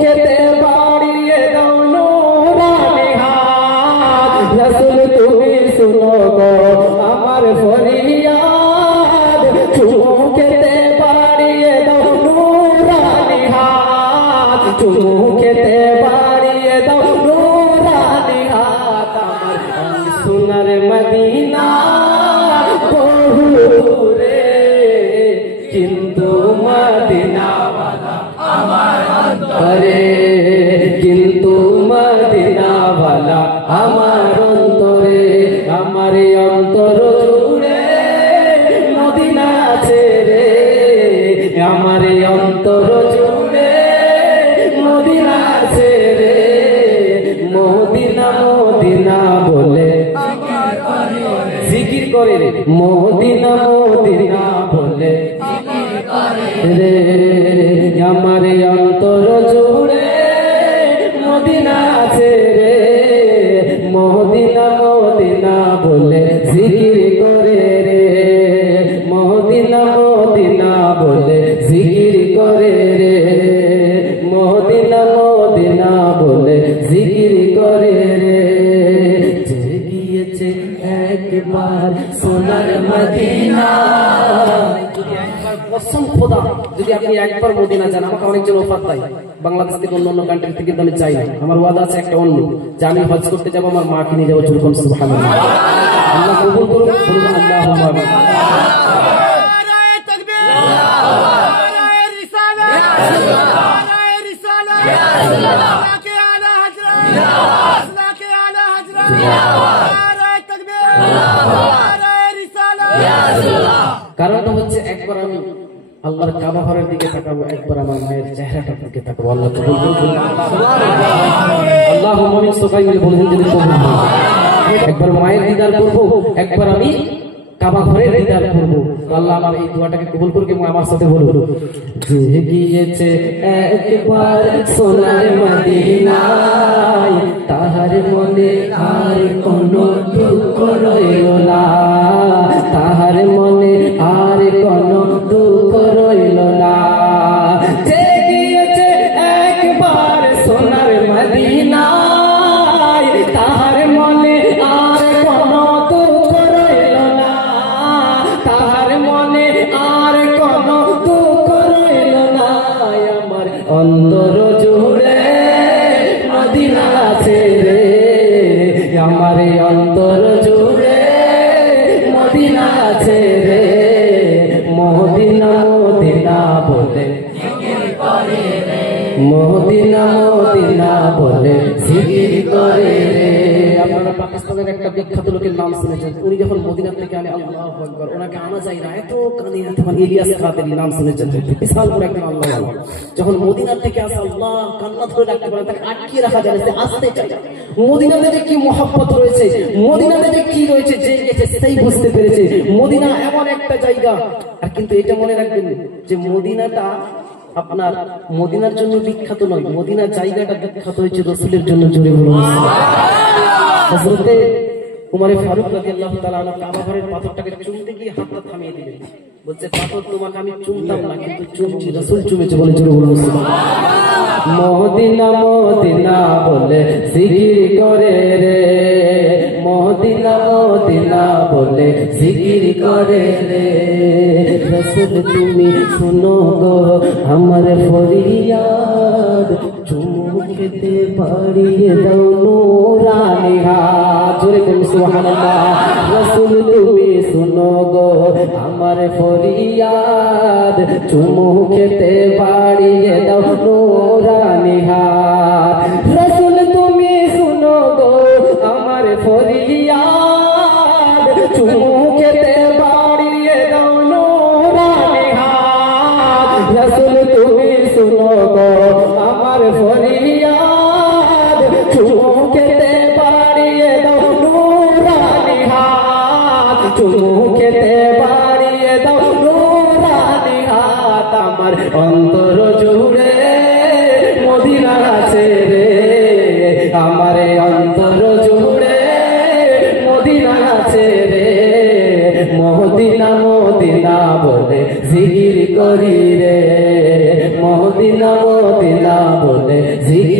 খেতে বাড়িয়ে দাও নূরানি হাত রাসূল তুমি শুনো গো আমার ফরিয়াদ চুমু খেতে বাড়িয়ে দাও নূরানি হাত চুমু খেতে বাড়িয়ে দাও নূরানি হাত আমার সোনার মদিনা বহু দূরে কিন্তু মদিনাওয়ালা আমার অন্তরে কিন্তু মদিনাওয়ালা আমার অন্তরে আমার অন্তর জুড়ে মদিনা আছে রে আমার অন্তর জুড়ে মদিনা আছে রে মদিনা মদিনা বলে জিকির করে রে মদিনা মদিনা বলে রে আমার অন্তর জুড়ে মদিনা আছে রে মদিনা মদিনা বলে জিকির করে রে মদিনা মদিনা বলে জিকির করে রে মদিনা মদিনা বলে জিকির করে রে যে গিয়েছে একবার সোনার মদিনা কসম খোদা যদি আপনি একবার মদিনা যান আমাকে অনেকজন অফার দেয় বাংলাদেশ থেকে অন্য কান্ট্রি থেকে আমি চাই না আমার ওয়াদা আছে একটা অন্য যে আমি হজ করতে যাবো আমার মাকে নিয়ে যাবো চুলকন সুবহানাল্লাহ আল্লাহ কবুল করুন বলুন আল্লাহুম্মা আমিন নারায়ে তাকবীর নারায়ে রিসালাত নারায়ে রিসালাত সালাকে আলা হযরত সালাকে আলা হযরত নারায়ে তাকবীর নারায়ে রিসালাত ইয়া রাসূলুল্লাহ কারণটা হচ্ছে একবার আমি আল্লাহর কাবা ঘরের দিকে তাকাবো একবার আমার মায়ের চেহারাটার দিকে তাকাবো আল্লাহ কবুল করুন আল্লাহুম্মা আমিন সবাই মিলে বলুন যদি কবুল হয় একবার মায়ের দিদার করব একবার আমি কাবা ঘরের দিদার করব আল্লাহ আমার এই দোয়াটাকে কবুল করুক এবং আমার সাথে বলুন যে গিয়েছে একবার সোনার মদিনায় তাহার মনে আর কোনো দুঃখ রইল না তাহার মনে আর কোনো দুঃখ রইল না যে গিয়েছে একবার সোনার মদিনায় তাহার মনে আর কোনো দুঃখ রইল না তাহার মনে আর কোনো দুঃখ রইল না আমার অন্তর জুড়ে মদিনা আছে রে আমার অন্তর জুড়ে মদিনা আছে রে মদিনা মদিনা বলে মদিনা মদিনা বলে জিকির করে রে আপনারা পাকিস্তানের একটা বিখ্যাত লোকের নাম শুনেছেন উনি যখন মদিনা থেকে আনে আল্লাহু আকবার ওনাকে আনা যায় না এত কানে তখন ইলিয়াস কাদেরী নাম শুনেছেন বিশাল বড় একজন আল্লাহ যখন মদিনা থেকে আসে আল্লাহ কান্না ধরে ডাকতে পারে তাকে আটকিয়ে রাখা যায় না আসতে চায় মদিনাতে যে কি মহব্বত রয়েছে মদিনাতে যে কি রয়েছে যে গেছে সেটাই বুঝতে পেরেছে মদিনা এমন একটা জায়গা আর কিন্তু এটা মনে রাখবেন যে মদিনাটা আপনার মদিনার জন্য বিখ্যাত নয় মদিনার জায়গাটা বিখ্যাত হয়েছে রাসূলের জন্য জোরে বলুন হযরত উমর ফারুক রাদিয়াল্লাহু তাআলা আনহু কাবা ঘরের পাথরটাকে চুমতে গিয়ে হাতটা থামিয়ে দিলেন বলছে পাথর তোমাকে আমি চুমতাম না কিন্তু চুমছি রাসূল চুমেছে বলে জোরে বলুন মদিনা মদিনা বলে জিকির করে রে মদিনা মদিনা বলে জিকির করে রে রাসূল তুমি শুনো গো আমার ফরিয়াদ চুমু খেতে বাড়িয়ে দাও নূরানি হাত জোরে বলুন সুবহানাল্লাহ রাসূল তুমি শুনো গো আমার ফরিয়াদ চুমু খেতে বাড়িয়ে দাও নূরানি হাত রাসূল তুমি শুনো গো আমার ফরিয়াদ চুমু খেতে বাড়িয়ে দাও নূরানি হাত রাসূল তুমি শুনো গো আমার ফরিয়াদ চুমু খেতে বাড়িয়ে দাও নূরানি হাত চুমু খেতে বাড়িয়ে দাও নূরানি হাত আমার অন্তর জুড়ে বলে জিকির